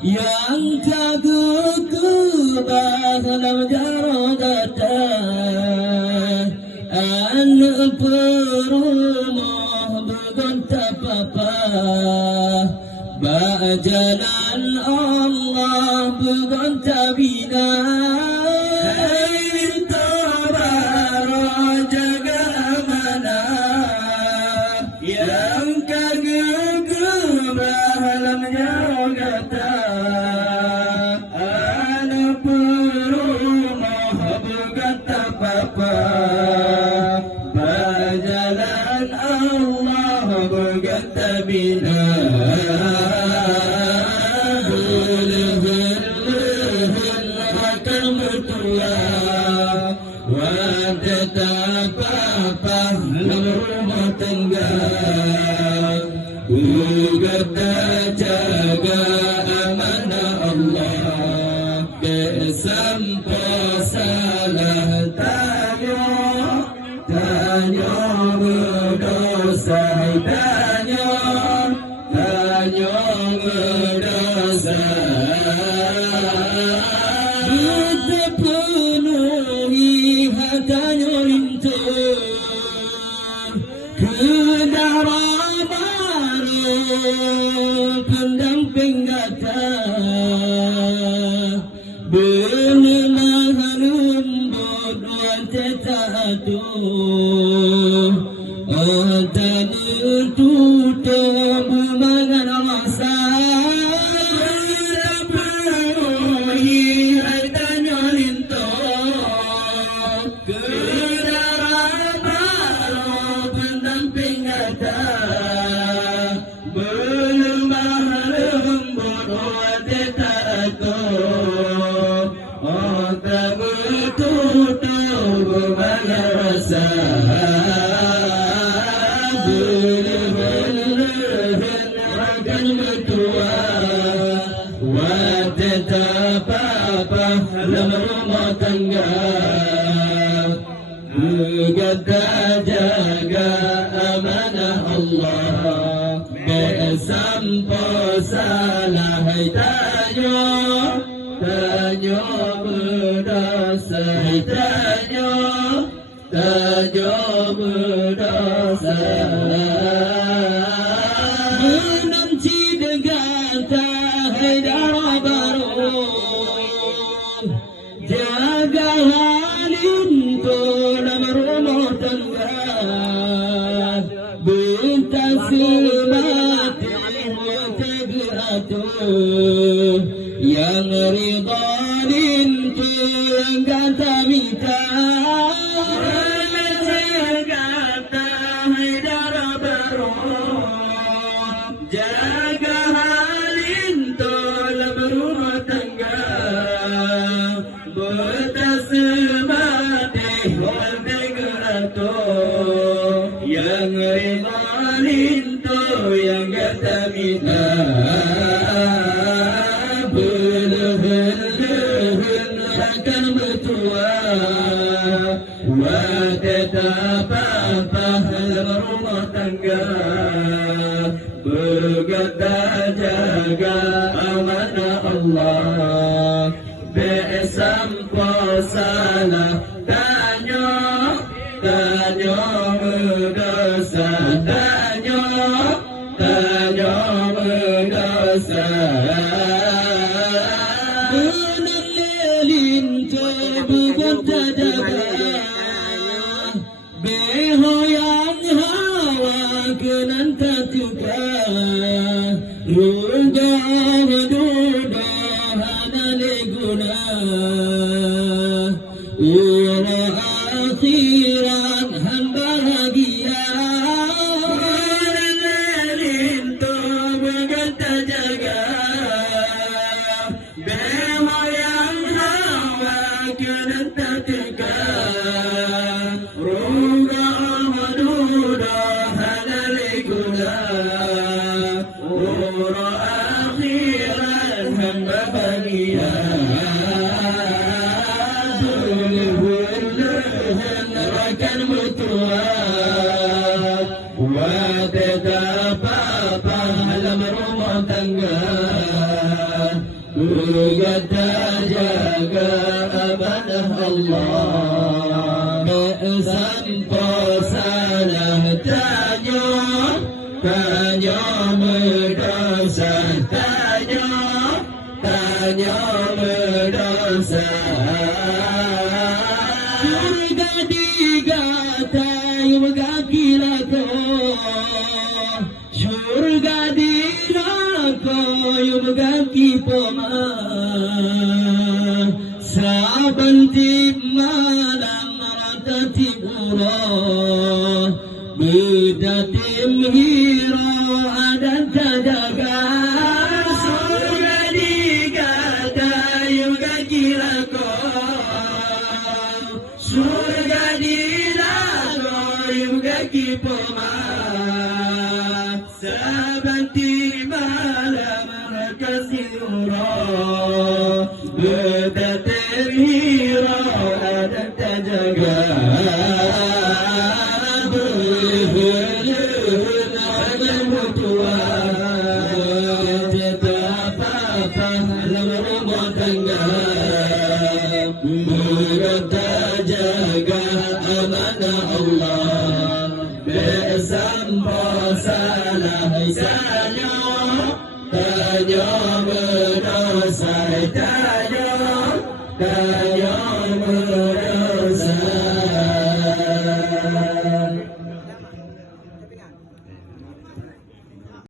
yang kagubah dalam jarodata anak perumah bergonta papa bajalan Allah bergonta bina jaga amanah yang kagubah dalam jarodata Bajalan Allah berkata bina akan bertua tetap apa rumah tangga berkata jaga amanah Allah kesampai salah tanya berdosa tanya berdosa terpenuhi hatanya rintuk kedara baru pendamping kata berlemah lembut tetatuh tak bertutup bermangan masa terpenuhi hartanya lintuh kedara baru pendamping kata berlemah lembut tetatuh tak bertutup bermangan rasa akan bertua tetap apa dalam rumah tangga berkata jaga amanah Allah sampai salah tanya berdosa tanya berdosa menanti dengan tahidara baru jaga halin dalam rumah tangga bentasi mati tegatuh yang ridalin tu yang kata minta kata haidara baru jaga halin tu dalam rumah tangga bertasmati wal tegatuh yang ridalin tu yang kata minta akan bertua tetap apa rumah tangga berkata jaga amanah Allah sampai salah tanya berdosa tanya berdosa behoyang hawa kenan tatuka ruga duda hanale guna ura akhiran hamba bahagia lintu berkata jaga behoyang hawa kenan tatuka akan bertua tetap apa dalam rumah tangga terjaga amanah Allah. Sampai salah tanya berdosa, tanya berdosa. Surga digatai kaki lako, surga dirako kaki poma. Sabanti malam ratati urah, bidatim hira adan terjaga. Surga digatai kaki lako, surga dilako kaki poma. Sabanti malam rakasi urah, bidatim hira adan terjaga. Terjaga amanah Allah, sampai salah tanya berdosa.